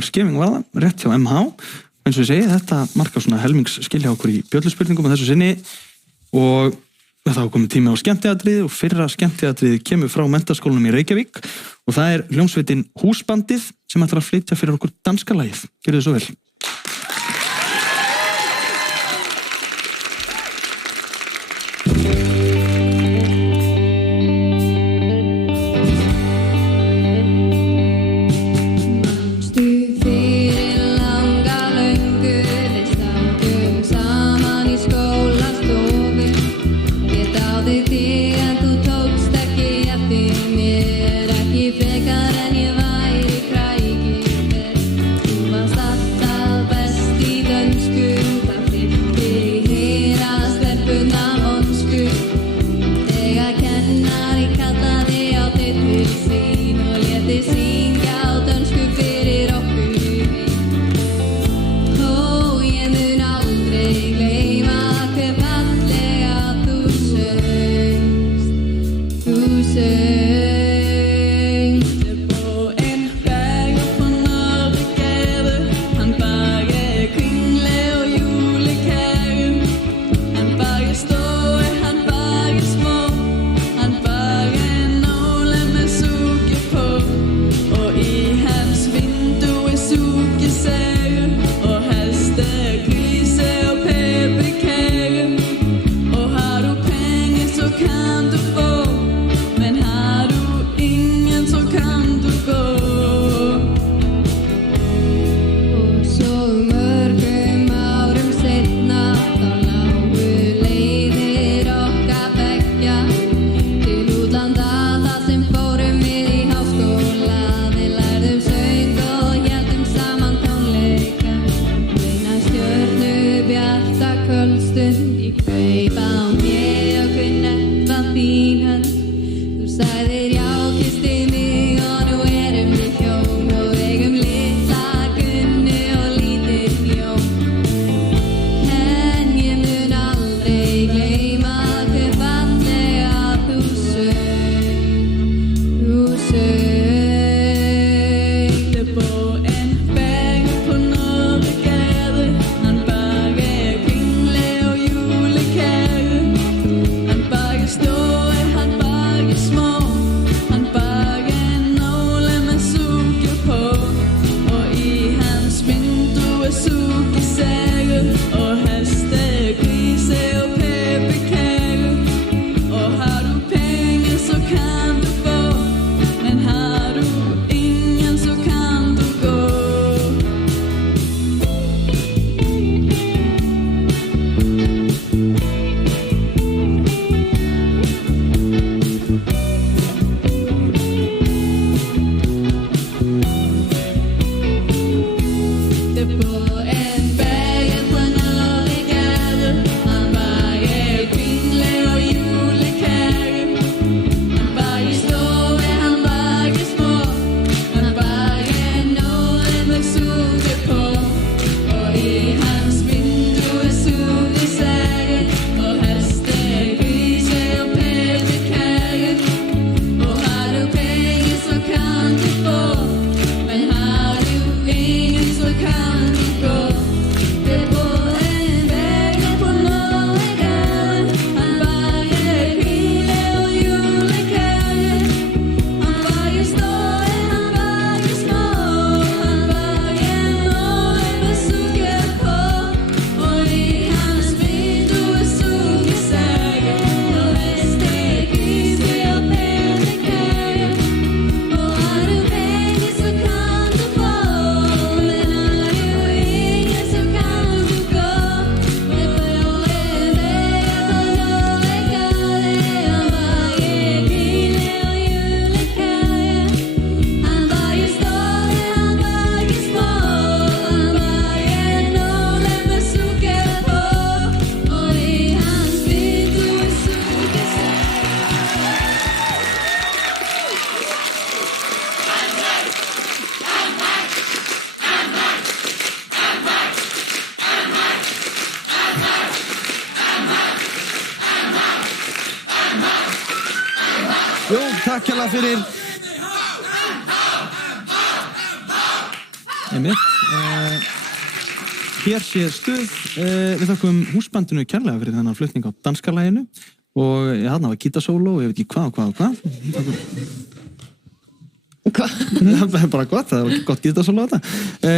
skefing var það, rétt hjá MH. Eins og ég segi, þetta markar svona helmingsskil hjá okkur í bjölluspurningum á þessu sinni og það hafa komið tími á skemmtiatriði og fyrra skemmtiatriði kemur frá Menntaskólanum í Reykjavík og það er hljómsveitin Húsbandið sem ætlar að flytja fyrir okkur danska lagið. Gjörðu þið svo vel. Jú, takk hérlega fyrir. einmitt. Hér sé stuð. Við þakkum húsbandinu kærlega fyrir þennan flutning á danska laginu og þarna var gítarsóló og ég veit ekki hvað. Hvað? Það er bara gott, það var gott gítarsóló þetta.